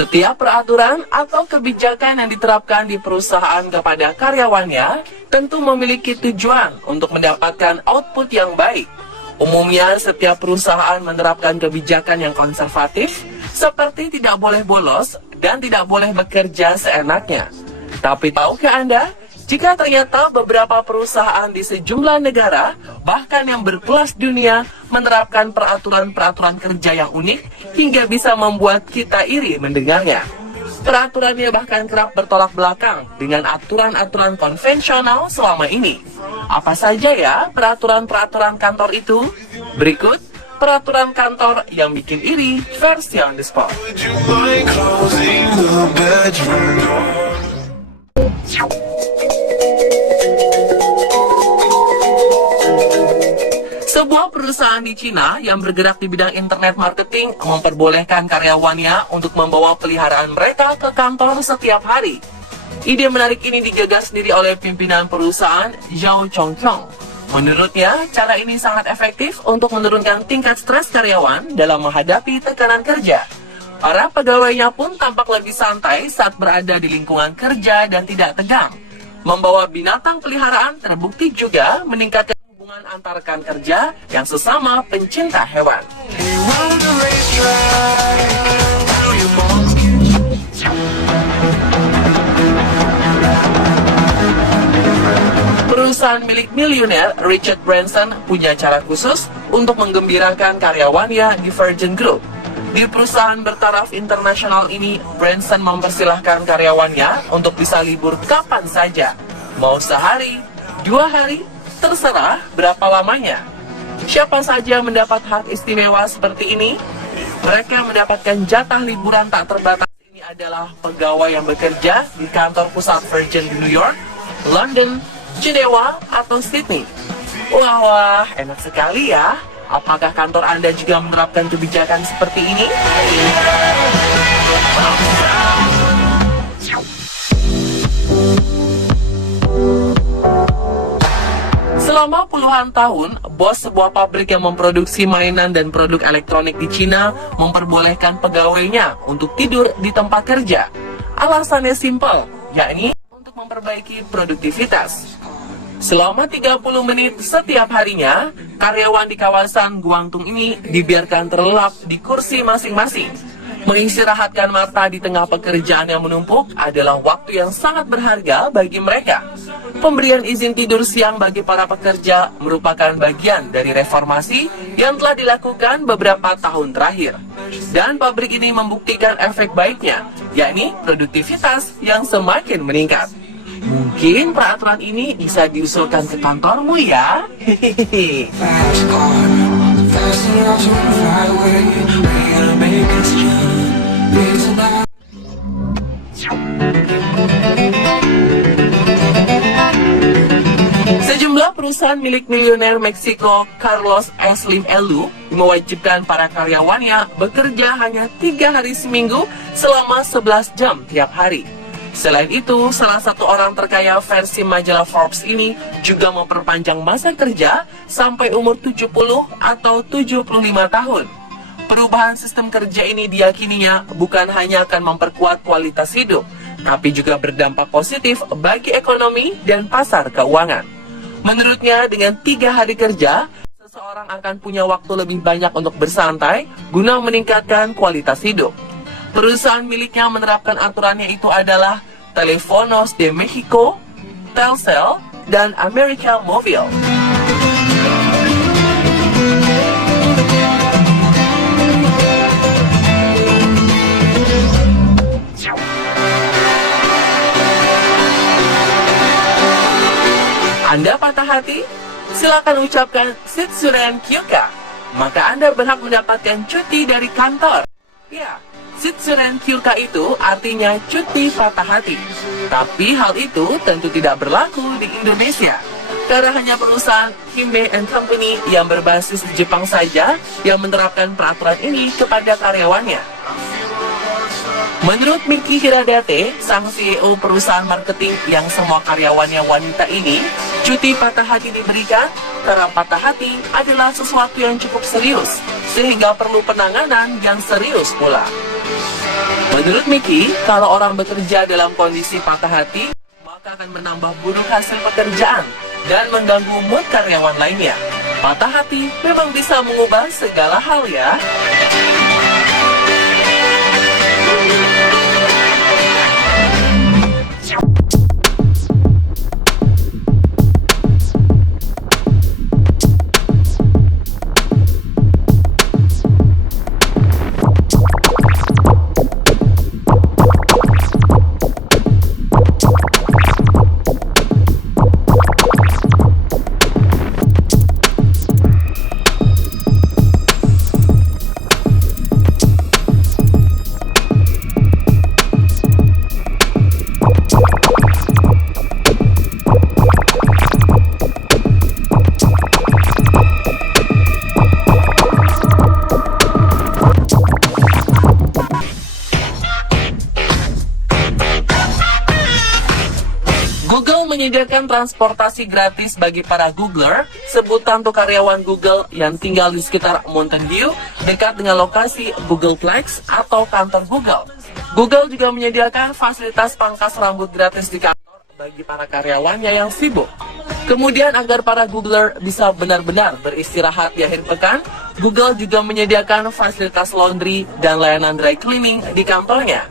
Setiap peraturan atau kebijakan yang diterapkan di perusahaan kepada karyawannya tentu memiliki tujuan untuk mendapatkan output yang baik. Umumnya, setiap perusahaan menerapkan kebijakan yang konservatif, seperti tidak boleh bolos dan tidak boleh bekerja seenaknya. Tapi tahukah Anda, jika ternyata beberapa perusahaan di sejumlah negara, bahkan yang berkelas dunia, menerapkan peraturan-peraturan kerja yang unik hingga bisa membuat kita iri mendengarnya. Peraturannya bahkan kerap bertolak belakang dengan aturan-aturan konvensional selama ini. Apa saja ya peraturan-peraturan kantor itu? Berikut peraturan kantor yang bikin iri versi on the spot. Sebuah perusahaan di Cina yang bergerak di bidang internet marketing memperbolehkan karyawannya untuk membawa peliharaan mereka ke kantor setiap hari. Ide menarik ini digagas sendiri oleh pimpinan perusahaan, Zhao Chongqiang. Menurutnya, cara ini sangat efektif untuk menurunkan tingkat stres karyawan dalam menghadapi tekanan kerja. Para pegawainya pun tampak lebih santai saat berada di lingkungan kerja dan tidak tegang. Membawa binatang peliharaan terbukti juga meningkatkan hubungan antar rekan kerja yang sesama pencinta hewan. Perusahaan milik miliuner Richard Branson punya cara khusus untuk menggembirakan karyawannya di Virgin Group. Di perusahaan bertaraf internasional ini, Branson mempersilahkan karyawannya untuk bisa libur kapan saja. Mau sehari, 2 hari, terserah berapa lamanya. Siapa saja mendapat hak istimewa seperti ini? Mereka mendapatkan jatah liburan tak terbatas ini adalah pegawai yang bekerja di kantor pusat Virgin di New York, London, Jenewa, atau Sydney. Wah, enak sekali ya. Apakah kantor Anda juga menerapkan kebijakan seperti ini? Selama puluhan tahun, bos sebuah pabrik yang memproduksi mainan dan produk elektronik di Cina memperbolehkan pegawainya untuk tidur di tempat kerja. Alasannya simpel, yakni untuk memperbaiki produktivitas. Selama 30 menit setiap harinya, karyawan di kawasan Guangdong ini dibiarkan terlelap di kursi masing-masing. Mengistirahatkan mata di tengah pekerjaan yang menumpuk adalah waktu yang sangat berharga bagi mereka. Pemberian izin tidur siang bagi para pekerja merupakan bagian dari reformasi yang telah dilakukan beberapa tahun terakhir. Dan pabrik ini membuktikan efek baiknya, yakni produktivitas yang semakin meningkat. Mungkin peraturan ini bisa diusulkan ke kantormu ya. Hehehe. Sejumlah perusahaan milik miliuner Meksiko Carlos Slim Elu mewajibkan para karyawannya bekerja hanya 3 hari seminggu selama 11 jam tiap hari. Selain itu, salah satu orang terkaya versi majalah Forbes ini juga memperpanjang masa kerja sampai umur 70 atau 75 tahun. Perubahan sistem kerja ini diyakininya bukan hanya akan memperkuat kualitas hidup, tapi juga berdampak positif bagi ekonomi dan pasar keuangan. Menurutnya, dengan 3 hari kerja, seseorang akan punya waktu lebih banyak untuk bersantai guna meningkatkan kualitas hidup. Perusahaan miliknya menerapkan aturannya itu adalah Telefonos de Mexico, Telcel, dan América Móvil. Anda patah hati? Silakan ucapkan Sitsuren Kyuka. Maka Anda berhak mendapatkan cuti dari kantor. Ya, Sitsuren Kyuka itu artinya cuti patah hati. Tapi hal itu tentu tidak berlaku di Indonesia. Karena hanya perusahaan Hime & Company yang berbasis di Jepang saja yang menerapkan peraturan ini kepada karyawannya. Menurut Miki Hiradate, sang CEO perusahaan marketing yang semua karyawannya wanita ini, cuti patah hati diberikan karena patah hati adalah sesuatu yang cukup serius, sehingga perlu penanganan yang serius pula. Menurut Mickey, kalau orang bekerja dalam kondisi patah hati, maka akan menambah buruk hasil pekerjaan dan mengganggu mood karyawan lainnya. Patah hati memang bisa mengubah segala hal ya. Google menyediakan transportasi gratis bagi para Googler, sebutan untuk karyawan Google yang tinggal di sekitar Mountain View, dekat dengan lokasi Googleplex atau kantor Google. Google juga menyediakan fasilitas pangkas rambut gratis di kantor bagi para karyawannya yang sibuk. Kemudian agar para Googler bisa benar-benar beristirahat di akhir pekan, Google juga menyediakan fasilitas laundry dan layanan dry cleaning di kantornya.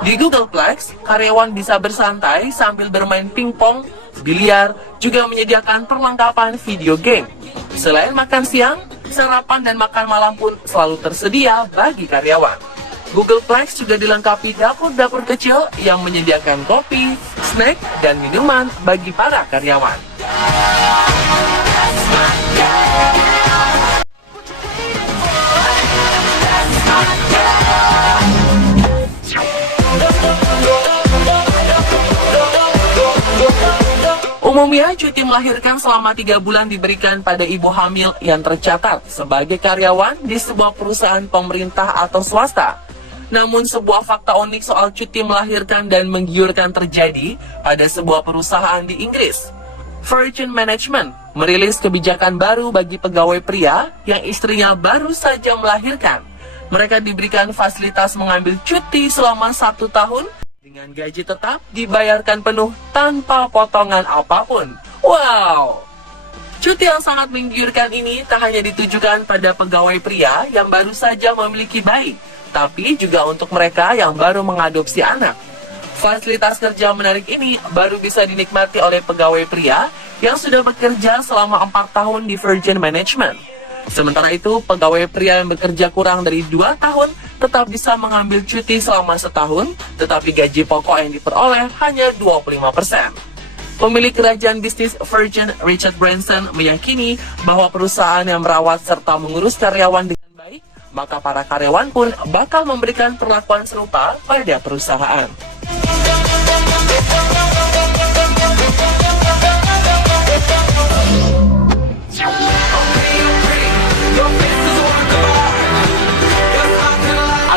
Di Googleplex, karyawan bisa bersantai sambil bermain pingpong, biliar, juga menyediakan perlengkapan video game. Selain makan siang, sarapan dan makan malam pun selalu tersedia bagi karyawan. Googleplex juga dilengkapi dapur-dapur kecil yang menyediakan kopi, snack, dan minuman bagi para karyawan. Umumnya, cuti melahirkan selama 3 bulan diberikan pada ibu hamil yang tercatat sebagai karyawan di sebuah perusahaan pemerintah atau swasta. Namun, sebuah fakta unik soal cuti melahirkan dan menggiurkan terjadi pada sebuah perusahaan di Inggris. Virgin Management merilis kebijakan baru bagi pegawai pria yang istrinya baru saja melahirkan. Mereka diberikan fasilitas mengambil cuti selama 1 tahun dengan gaji tetap dibayarkan penuh tanpa potongan apapun. Wow! Cuti yang sangat menggiurkan ini tak hanya ditujukan pada pegawai pria yang baru saja memiliki bayi, tapi juga untuk mereka yang baru mengadopsi anak. Fasilitas kerja menarik ini baru bisa dinikmati oleh pegawai pria yang sudah bekerja selama 4 tahun di Virgin Management. Sementara itu, pegawai pria yang bekerja kurang dari 2 tahun tetap bisa mengambil cuti selama 1 tahun, tetapi gaji pokok yang diperoleh hanya 25%. Pemilik kerajaan bisnis Virgin, Richard Branson, meyakini bahwa perusahaan yang merawat serta mengurus karyawan dengan baik, maka para karyawan pun bakal memberikan perlakuan serupa pada perusahaan.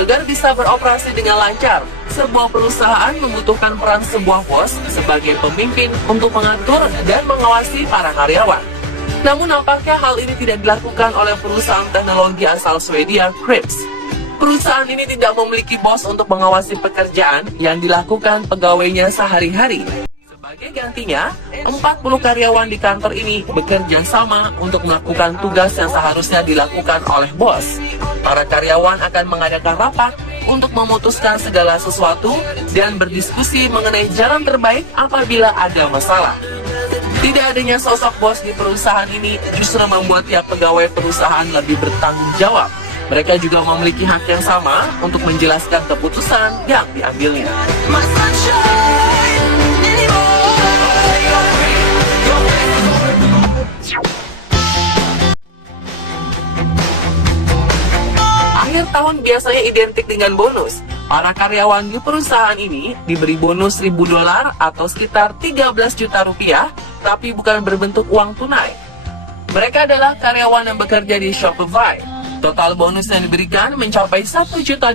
Agar bisa beroperasi dengan lancar, sebuah perusahaan membutuhkan peran sebuah bos sebagai pemimpin untuk mengatur dan mengawasi para karyawan. Namun nampaknya hal ini tidak dilakukan oleh perusahaan teknologi asal Swedia, Crips. Perusahaan ini tidak memiliki bos untuk mengawasi pekerjaan yang dilakukan pegawainya sehari-hari. Sebagai gantinya, 40 karyawan di kantor ini bekerja sama untuk melakukan tugas yang seharusnya dilakukan oleh bos. Para karyawan akan mengadakan rapat untuk memutuskan segala sesuatu dan berdiskusi mengenai jalan terbaik apabila ada masalah. Tidak adanya sosok bos di perusahaan ini justru membuat tiap pegawai perusahaan lebih bertanggung jawab. Mereka juga memiliki hak yang sama untuk menjelaskan keputusan yang diambilnya. Akhir tahun biasanya identik dengan bonus. Para karyawan di perusahaan ini diberi bonus $1.000 atau sekitar 13 juta rupiah, tapi bukan berbentuk uang tunai. Mereka adalah karyawan yang bekerja di Shopify. Total bonus yang diberikan mencapai $1 juta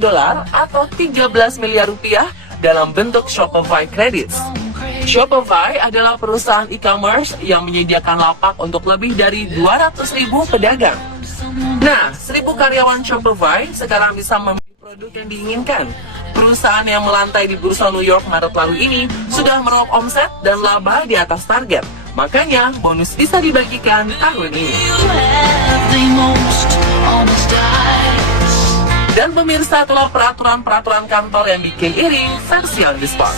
atau 13 miliar rupiah dalam bentuk Shopify Credits. Shopify adalah perusahaan e-commerce yang menyediakan lapak untuk lebih dari 200.000 pedagang. Nah, 1.000 karyawan Shopify sekarang bisa memilih produk yang diinginkan. Perusahaan yang melantai di bursa New York Maret lalu ini sudah meraup omset dan laba di atas target. Makanya bonus bisa dibagikan tahun ini. Dan pemirsa, itulah peraturan-peraturan kantor yang bikin iri versi on the spot.